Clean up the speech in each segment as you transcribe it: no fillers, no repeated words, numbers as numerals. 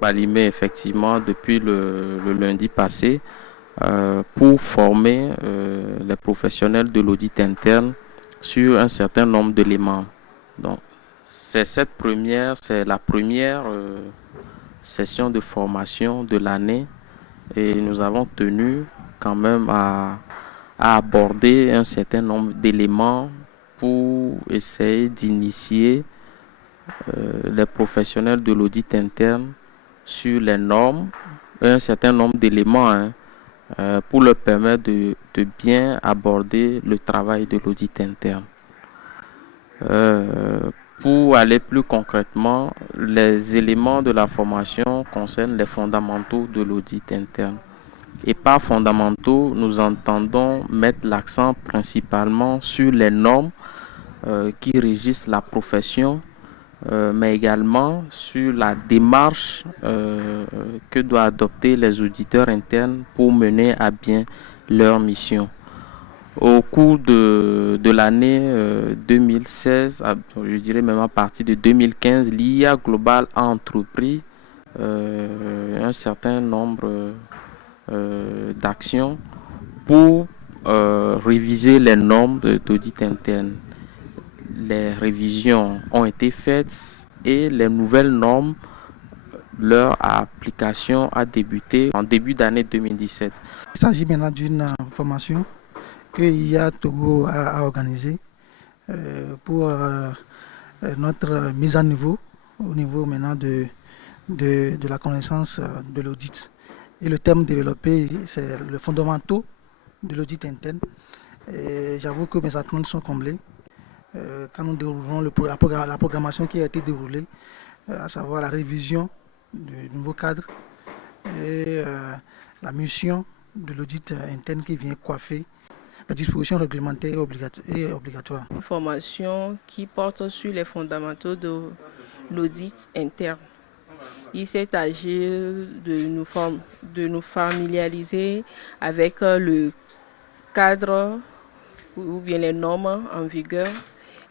Balimé, effectivement, depuis le lundi passé, pour former les professionnels de l'audit interne sur un certain nombre d'éléments. Donc, c'est la première session de formation de l'année et nous avons tenu quand même à aborder un certain nombre d'éléments pour essayer d'initier les professionnels de l'audit interne sur les normes, un certain nombre d'éléments pour leur permettre de bien aborder le travail de l'audit interne. Pour aller plus concrètement, les éléments de la formation concernent les fondamentaux de l'audit interne. Et par fondamentaux, nous entendons mettre l'accent principalement sur les normes qui régissent la profession, mais également sur la démarche que doivent adopter les auditeurs internes pour mener à bien leur mission. Au cours de l'année 2016, je dirais même à partir de 2015, l'IA Global a entrepris un certain nombre d'actions pour réviser les normes d'audit interne. Les révisions ont été faites et les nouvelles normes, leur application a débuté en début d'année 2017. Il s'agit maintenant d'une formation que IA Togo a organisée pour notre mise à niveau, au niveau maintenant de la connaissance de l'audit. Et le thème développé, c'est le fondamentaux de l'audit interne. J'avoue que mes attentes sont comblées. Quand nous déroulons la programmation qui a été déroulée, à savoir la révision du nouveau cadre et la mission de l'audit interne qui vient coiffer la disposition réglementaire et obligatoire. Une formation qui porte sur les fondamentaux de l'audit interne. Il s'est agi de nous familiariser avec le cadre ou bien les normes en vigueur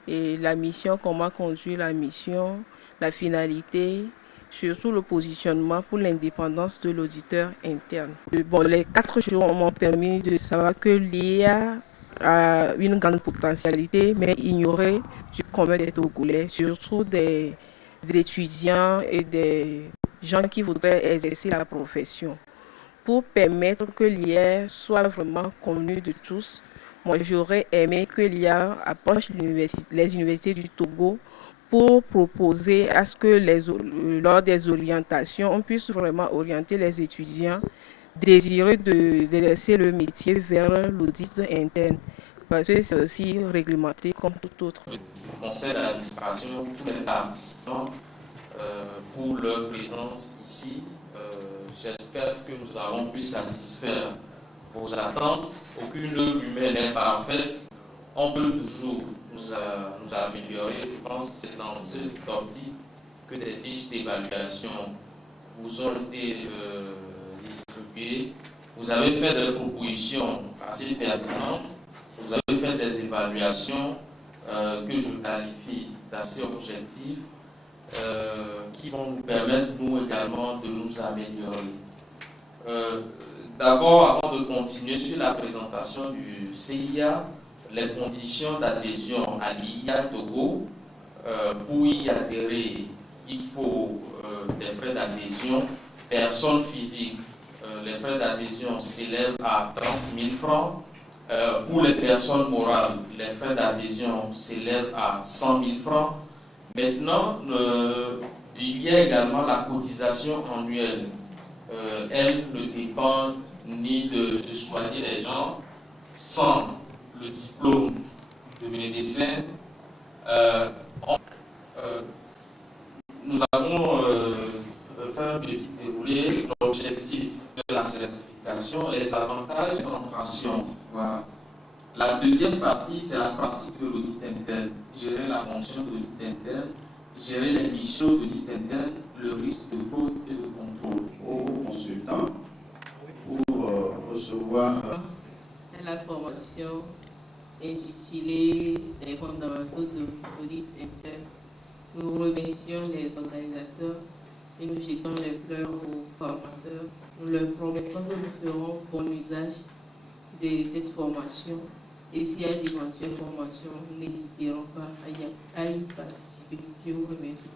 et la mission, comment conduire la mission, la finalité, surtout le positionnement pour l'indépendance de l'auditeur interne. Bon, les 4 jours m'ont permis de savoir que l'IA a une grande potentialité, mais ignorée du commun des Togolais, surtout des étudiants et des gens qui voudraient exercer la profession. Pour permettre que l'IA soit vraiment connue de tous, moi j'aurais aimé que l'IA approche les universités du Togo pour proposer à ce que lors des orientations, on puisse vraiment orienter les étudiants désireux d'exercer le métier vers l'audit interne, parce que c'est aussi réglementé comme tout autre. Le conseil d'administration, tous les participants pour leur présence ici. J'espère que nous avons pu satisfaire vos attentes. Aucune œuvre humaine n'est parfaite. On peut toujours nous améliorer. Je pense que c'est dans cette optique que des fiches d'évaluation vous ont été distribuées. Vous avez fait des propositions assez pertinentes. Vous avez fait des évaluations que je qualifie d'assez objectives. Qui vont nous permettre, nous également, de nous améliorer. D'abord, avant de continuer sur la présentation du CIA, les conditions d'adhésion à l'IA Togo, pour y adhérer, il faut des frais d'adhésion. Personnes physiques, les frais d'adhésion s'élèvent à 30 000 francs. Pour les personnes morales, les frais d'adhésion s'élèvent à 100 000 francs. Maintenant, il y a également la cotisation annuelle. Elle ne dépend ni de soigner les gens sans le diplôme de médecin. Nous avons fait un petit déroulé. L'objectif de la certification, les avantages de concentration. Voilà. La deuxième partie, c'est la pratique de l'audit interne. Gérer la fonction de l'audit interne, gérer les missions d'audit interne, le risque de fraude et de contrôle. Aux consultants pour recevoir La formation intitulée Les fondamentaux de l'audit interne. Nous remercions les organisateurs et nous jetons les fleurs aux formateurs. Nous leur promettons que nous ferons bon usage de cette formation. Et s'il y a d'éventuelles formations, nous n'hésiterons pas à y participer. Je vous remercie.